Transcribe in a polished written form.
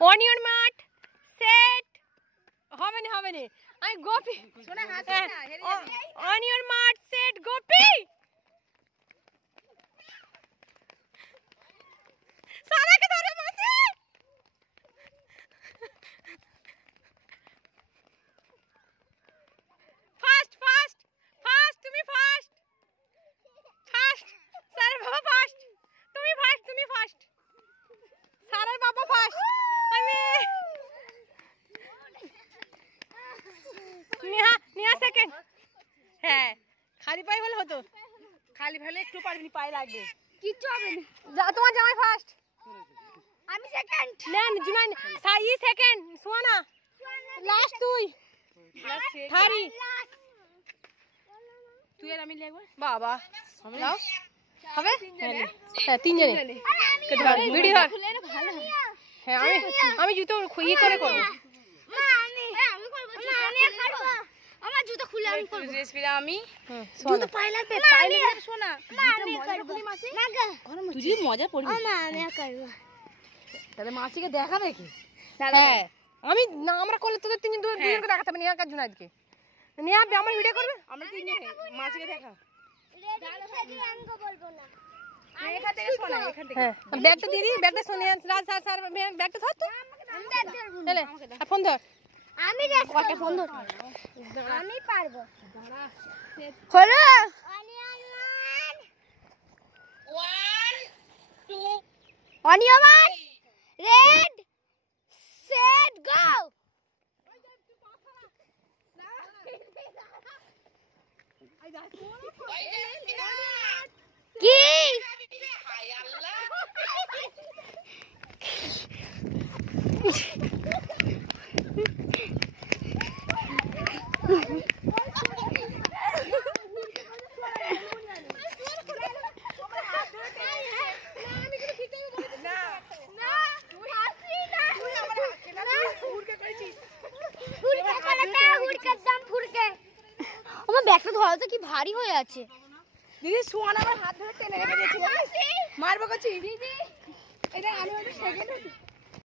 onion মাঠ set হবে না আমি গোপি শোনা হাসি না হেরে যাবি অনিয়ন মাঠ সেট গোপি সারাকে ধরে বসে ফাস্ট তুমি ফাস্ট স্যার বাবা ফাস্ট তুমি ফাস্ট স্যারের বাবা ফাস্ট আমি নিয়া সেকেন্ড হ্যাঁ খালি পায়ে হলে হতো খালি ফেলে একটু পারবি পায়ে লাগবে কিচ্ছু হবে না যা তোমার জামাই ফার্স্ট আমি সেকেন্ড নেন জুনাই সাই সেকেন্ড সোনা লাস্ট তুই থারি তুই আর আমি লাগবে বাবা নাও হবে হ্যাঁ তিনজনে ভিডিও ধর হ্যাঁ আমি জুতো ইয়ে করে করব আমার জুতো খুলে আমি করব ড্রেস পরে আমি জুতো পায়ে লাগবে সোনা আমি করব না তুই মজা পড়বি না আমি করব তাহলে মাসিকে দেখাবে কি হ্যাঁ আমি না আমরা করলে তোদের দুজনকে দেখাতে হবে নিয়া কাজ জুনাইদকে নিয়া আমার ভিডিও করবে আমরা তিনজনে মাসিকে দেখা আমি বলবো না এখান থেকে সোনা এখান থেকে হ্যাঁ ব্যাগটা দিয়ে দি ব্যাগটা সোনা স্যার ব্যাগটা ধর তো আমি ব্যাগ ধরবো চলে ফোন ধর আমি কত ফোন ধর আমি পারবো হলো অনিয়ন 1 2 রেড সেট গো কি হায় আল্লাহ ব্যাগটা ধরা তো কি ভারী হয়ে আছে দিদি সোনা আমার হাত ধরে টেনে রেখে দিয়েছে মারবো কচি দিদি এটা আমি সেকেন্ড